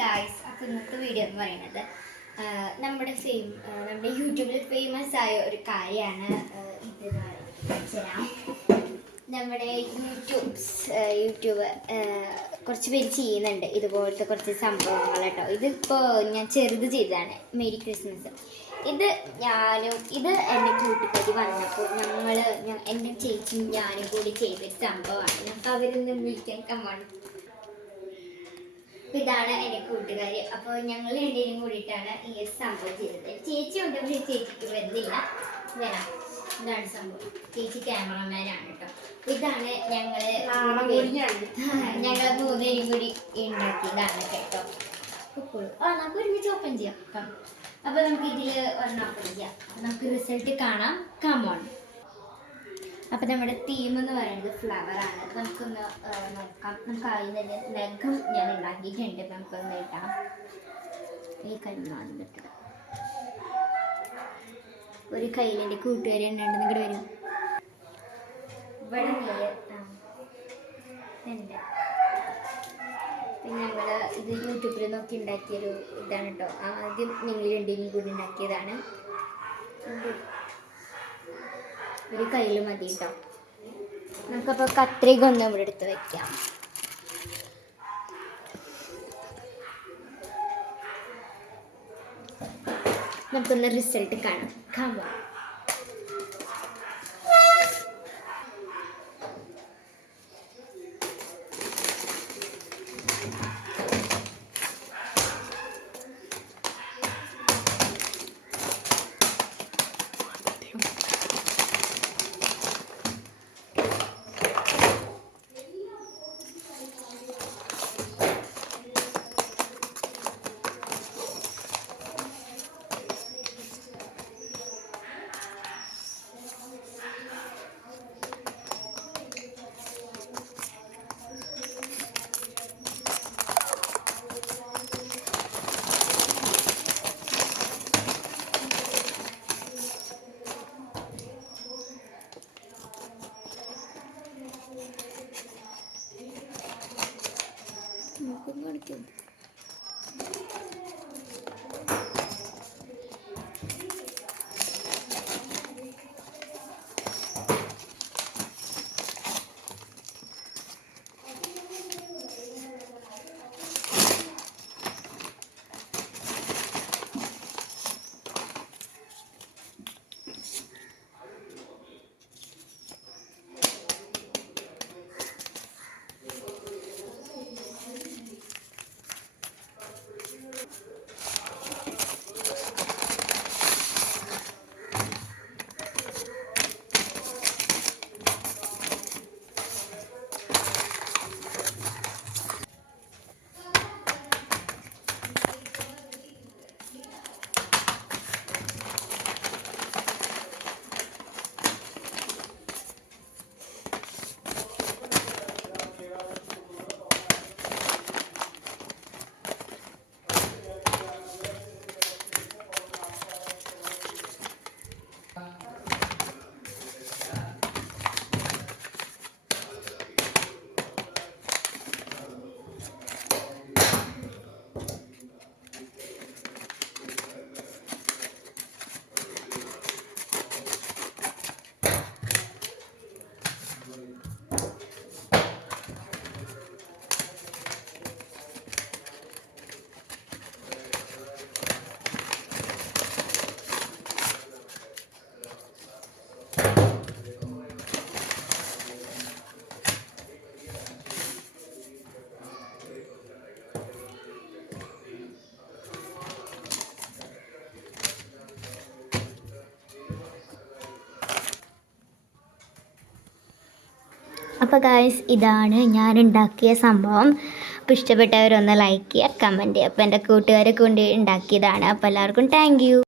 Guys, അപ്പോൾ ഇന്നത്തെ video എന്ന് പറയുന്നത് നമ്മുടെ യൂട്യൂബിൽ ഫേമസ് ആയ ഒരു കാര്യമാണ്. നമ്മുടെ യൂട്യൂബ് കുറച്ച് പേര് ചെയ്യുന്നുണ്ട് ഇതുപോലത്തെ കുറച്ച് സംഭവങ്ങൾ കേട്ടോ. ഇതിപ്പോൾ ഞാൻ ചെറുത് ചെയ്തതാണ്, മേരി ക്രിസ്മസ്. ഇത് എൻ്റെ കൂട്ടുകാരി വന്നപ്പോൾ എൻ്റെ ചേച്ചിയും ഞാനും കൂടി ചെയ്തൊരു സംഭവമാണ്. ഞങ്ങൾക്ക് അവരൊന്നും വിളിക്കാൻ കമ്മാണ്. ഇതാണ് എൻ്റെ കൂട്ടുകാരി. അപ്പോൾ ഞങ്ങൾ രണ്ടുപേരും കൂടിയിട്ടാണ് ഈ ഒരു സംഭവം ചെയ്തത്. ചേച്ചി ഉണ്ടെങ്കിൽ ചേച്ചിക്ക് വരുന്നില്ല, വരാം. ഇതാണ് സംഭവം. ചേച്ചി ക്യാമറമാനാണ് കേട്ടോ. ഇതാണ് ഞങ്ങള് മൂന്നുപേരും കൂടി ഉണ്ടാക്കിയതാണ് കേട്ടോ. നമുക്ക് ഒരുമിച്ച് ഓപ്പൺ ചെയ്യാം. അപ്പൊ നമുക്ക് ഇതില് ഒരെണ്ണം ഓപ്പൺ ചെയ്യാം. നമുക്ക് റിസൾട്ട് കാണാം. കമോൺ. അപ്പം നമ്മുടെ തീം എന്ന് പറയുന്നത് ഫ്ലവറാണ്. നമുക്കൊന്ന് നോക്കാം. നമുക്ക് ആദ്യം തന്നെ നഖം ഞാൻ ഉണ്ടാക്കിയിട്ടുണ്ട്. നമുക്കൊന്ന് ഇട്ടാം. ഈ കൈമാണ് കിട്ടുക. ഒരു കയ്യിൽ എൻ്റെ കൂട്ടുകാരി ഉണ്ടെന്ന് ഇങ്ങോട്ട് വരും. ഇവിടെ ഉണ്ട്. പിന്നെ ഞങ്ങൾ ഇത് യൂട്യൂബിൽ നോക്കി ഉണ്ടാക്കിയൊരു ഇതാണ് കേട്ടോ. ആദ്യം ഞങ്ങൾ രണ്ടിനും കൂടി ഉണ്ടാക്കിയതാണ്. ഒരു കയ്യിൽ മതി കേട്ടോ. നമുക്കപ്പോൾ കത്രിക ഒന്ന് ഇവിടെ എടുത്ത് വയ്ക്കാം. നമുക്കൊന്ന് റിസൾട്ട് കാണാം. കാണാം. കാണിക്കും. അപ്പോൾ ഗായ്സ്, ഇതാണ് ഞാൻ ഉണ്ടാക്കിയ സംഭവം. അപ്പോൾ ഇഷ്ടപ്പെട്ടവരൊന്ന് ലൈക്ക് ചെയ്യുക, കമൻറ്റ് ചെയ്യുക. അപ്പോൾ എൻ്റെ കൂട്ടുകാരെ കൊണ്ട് ഉണ്ടാക്കിയതാണ്. അപ്പോൾ എല്ലാവർക്കും താങ്ക് യു.